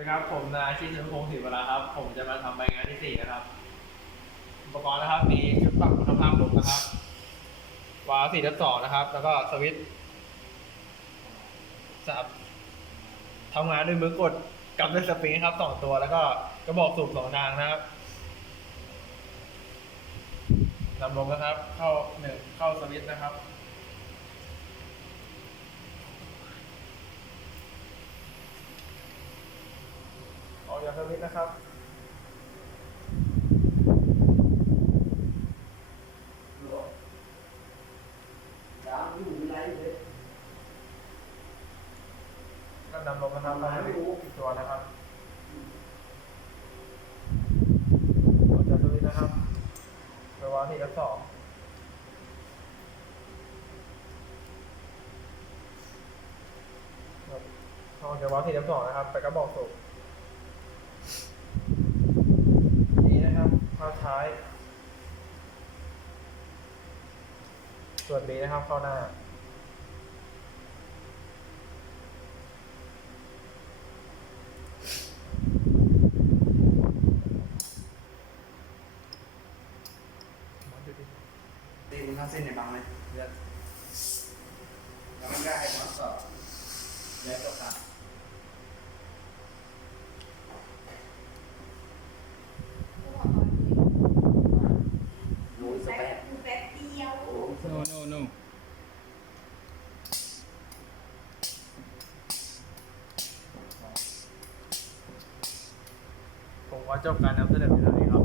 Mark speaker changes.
Speaker 1: วัสดีครับผมนายชินพงศ์ศรีวราครับ ผมจะมาทำใบงานที่สี่นะครับ อุปกรณ์นะครับมีชุดปรับคุณภาพลมนะครับวาล์วสี่ทับสองนะครับ แล้วก็สวิตช์สับทำงานด้วยมือกดกับด้วยสปริงครับสองตัว แล้วก็กระบอกสูบสองทางนะครับนำลมนะครับ เข้าหนึ่งเข้าสวิตช์นะครับ ออกจากสวิตช์นะครับก็นำลงนะครับมาให้ดูอีกตัวนะครับออกจากสวิตช์นะครับไปวางที่ทั้งสองครับออกจากวางที่ทั้งสองนะครับ ไปกระบอกสูบนี้นะครับเข้าท้าย ส่วนนี้นะครับเข้าหน้า
Speaker 2: ตีมันเข้าเส้นในบังเลยเลือดแล้วมันได้หมดก็แล้
Speaker 1: ผมว่าจบการนำเสนอเพียงนี้ครับ